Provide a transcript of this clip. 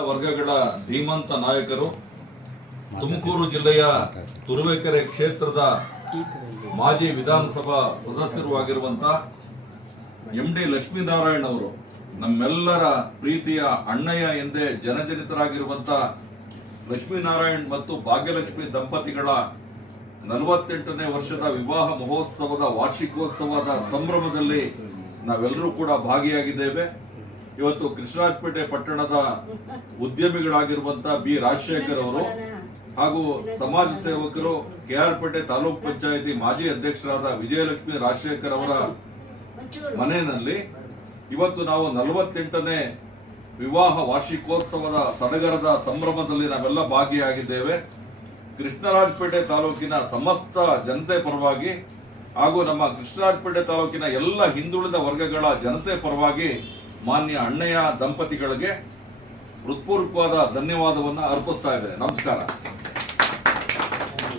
ವರ್ಗಗಳ ಧೀಮಂತ ನಾಯಕರು ತುಮಕೂರು ಜಿಲ್ಲೆಯ ತುರುವೇಕೆರೆ ಕ್ಷೇತ್ರದ ಮಾಜಿ ವಿಧಾನಸಭಾ ಸದಸ್ಯರು ಆಗಿರುವಂತಹ ಎಂ.ಡಿ. ಲಕ್ಷ್ಮೀನಾರಾಯಣ್ ಅವರು ನಮ್ಮೆಲ್ಲರ ಪ್ರೀತಿಯ ಅಣ್ಣಯ್ಯ ಎಂದೇ ಜನಜನಿತರಾಗಿರುವಂತಹ ಲಕ್ಷ್ಮೀನಾರಾಯಣ್ ಮತ್ತು ಭಾಗ್ಯಲಕ್ಷ್ಮಿ ದಂಪತಿಗಳ 48ನೇ ವರ್ಷದ ವಿವಾಹ ಮಹೋತ್ಸವದ ವಾರ್ಷಿಕೋತ್ಸವದ ಸಂಭ್ರಮದಲ್ಲಿ ನಾವೆಲ್ಲರೂ ಕೂಡ ಭಾಗಿಯಾಗಿದ್ದೇವೆ. ಇವತ್ತು ಕೃಷ್ಣರಾಜಪೇಟೆ ಪಟ್ಟಣದ ಉದ್ಯಮಿಗಳಾಗಿರುವಂತಹ ಬಿ ರಾಜಶೇಖರ್ ಅವರು ಹಾಗೂ ಸಮಾಜ ಸೇವಕರು ಕೆಆರ್ಪೇಟೆ ತಾಲೂಕು ಪಂಚಾಯಿತಿ ಮಾಜಿ ಅಧ್ಯಕ್ಷರಾದ ವಿಜಯಲಕ್ಷ್ಮಿ ರಾಜಶೇಖರ್ ಅವರ ಮನೆಯಲ್ಲಿ ಇವತ್ತು ನಾವು 48ನೇ ವಿವಾಹ ವಾರ್ಷಿಕೋತ್ಸವದ ಸಡಗರದ ಸಂಭ್ರಮದಲ್ಲಿ ನಾವೆಲ್ಲ ಭಾಗಿಯಾಗಿದ್ದೇವೆ. ಕೃಷ್ಣರಾಜಪೇಟೆ ತಾಲೂಕಿನ ಸಮಸ್ತ ಜನತೆ ಪರವಾಗಿ ಹಾಗೂ ನಮ್ಮ ಕೃಷ್ಣರಾಜಪೇಟೆ ತಾಲೂಕಿನ ಎಲ್ಲ ಹಿಂದುಳಿದ ವರ್ಗಗಳ ಜನತೆ ಪರವಾಗಿ ಮಾನ್ಯ ಅಣ್ಣಯ್ಯ ದಂಪತಿಗಳಿಗೆ ಹೃತ್ಪೂರ್ವಕವಾದ ಧನ್ಯವಾದವನ್ನು ಅರ್ಪಿಸ್ತಾ ಇದ್ದೇನೆ. ನಮಸ್ಕಾರ.